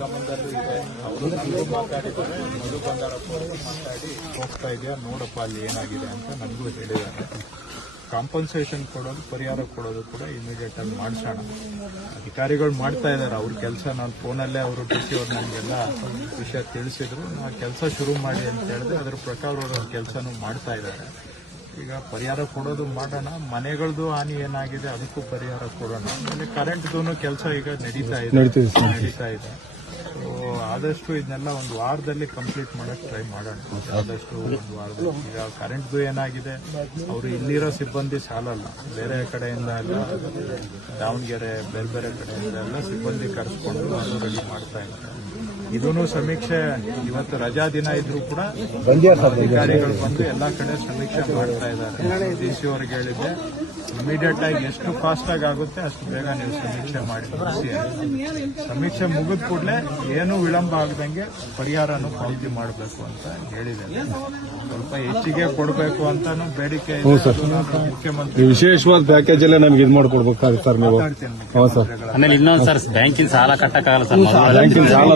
ಗಮನದಲ್ಲೂ ಇದೆ. ಅವರು ಮಾತಾಡಿದ್ದಾರೆ, ಮಧು ಬಂಗಾರಪ್ಪ ಅವರು ಮಾತಾಡಿ ಹೋಗ್ತಾ ಇದೆಯಾ ನೋಡಪ್ಪ ಅಲ್ಲಿ ಏನಾಗಿದೆ ಅಂತ ನನಗೂ ಹೇಳಿದ್ದಾರೆ. ಕಾಂಪನ್ಸೇಷನ್ ಕೊಡೋದು, ಪರಿಹಾರ ಕೊಡೋದು ಕೂಡ ಇಮಿಡಿಯೇಟ್ ಆಗಿ ಮಾಡಿಸೋಣ. ಅಧಿಕಾರಿಗಳು ಮಾಡ್ತಾ ಇದ್ದಾರೆ ಅವ್ರ ಕೆಲಸ. ನಾನು ಫೋನಲ್ಲೇ ಅವರು ಡಿಸಿ ಅವ್ರು ನನಗೆಲ್ಲ ವಿಷಯ ತಿಳಿಸಿದ್ರು. ನಾವು ಕೆಲಸ ಶುರು ಮಾಡಿ ಅಂತ ಹೇಳಿದ್ರೆ ಅದ್ರ ಪ್ರಕಾರ ಅವರು ಕೆಲಸನೂ ಮಾಡ್ತಾ ಇದ್ದಾರೆ. ಈಗ ಪರಿಹಾರ ಕೊಡೋದು ಮಾಡೋಣ, ಮನೆಗಳದ್ದು ಹಾನಿ ಏನಾಗಿದೆ ಅದಕ್ಕೂ ಪರಿಹಾರ ಕೊಡೋಣ. ಆಮೇಲೆ ಕರೆಂಟ್ದು ಕೆಲಸ ಈಗ ನಡೀತಾ ಇದೆ. ಸೊ ಆದಷ್ಟು ಇದನ್ನೆಲ್ಲ ಒಂದು ವಾರದಲ್ಲಿ ಕಂಪ್ಲೀಟ್ ಮಾಡಕ್ಕೆ ಟ್ರೈ ಮಾಡೋಣ. ಆದಷ್ಟು ಒಂದು ವಾರದಲ್ಲಿ. ಈಗ ಕರೆಂಟ್ದು ಏನಾಗಿದೆ, ಅವರು ಇಲ್ಲಿರೋ ಸಿಬ್ಬಂದಿ ಸಾಲಲ್ಲ, ಬೇರೆ ಕಡೆಯಿಂದ ಎಲ್ಲ ದಾವಣಗೆರೆ ಬೇರೆ ಬೇರೆ ಕಡೆಯಿಂದ ಎಲ್ಲ ಸಿಬ್ಬಂದಿ ಕರೆಸ್ಕೊಂಡು ಅದು ರೆಡಿ ಮಾಡ್ತಾ ಇದ್ದಾರೆ. ಇದೂ ಸಮೀಕ್ಷೆ, ಇವತ್ತು ರಜಾ ದಿನ ಇದ್ರೂ ಕೂಡ ಅಧಿಕಾರಿಗಳು ಬಂದು ಎಲ್ಲಾ ಕಡೆ ಸಮೀಕ್ಷೆ ಮಾಡ್ತಾ ಇದ್ದಾರೆ. ಡಿಸಿ ಅವರಿಗೆ ಹೇಳಿದ್ದೆ, ಇಮಿಡಿಯೇಟ್ ಆಗಿ ಎಷ್ಟು ಫಾಸ್ಟ್ ಆಗಿ ಆಗುತ್ತೆ ಅಷ್ಟು ಬೇಗ ನೀವು ಸಮೀಕ್ಷೆ ಮಾಡಿ ಮುಗಿಸಿ. ಸಮೀಕ್ಷೆ ಮುಗಿದ ಕೂಡಲೇ ಏನು ವಿಳಂಬ ಆಗದಂಗೆ ಪರಿಹಾರನೂ ಖರೀದಿ ಮಾಡಬೇಕು ಅಂತ ಹೇಳಿದ್ದೇನೆ. ಸ್ವಲ್ಪ ಹೆಚ್ಚಿಗೆ ಕೊಡಬೇಕು ಅಂತಾನು ಬೇಡಿಕೆ ಮುಖ್ಯಮಂತ್ರಿ ವಿಶೇಷವಾದ ಪ್ಯಾಕೇಜ್ ಎಲ್ಲ ನಮ್ಗೆ ಇದು ಮಾಡ್ಕೊಡ್ಬೇಕಾಗುತ್ತೆ ಸರ್. ನೀವು ಆಮೇಲೆ ಇನ್ನೊಂದು ಸರ್, ಬ್ಯಾಂಕಿನ ಸಾಲ ಕಟ್ಟಕ್ಕಾಗಲ್ಲ ಸರ್. ಬ್ಯಾಂಕಿನ ಸಾಲ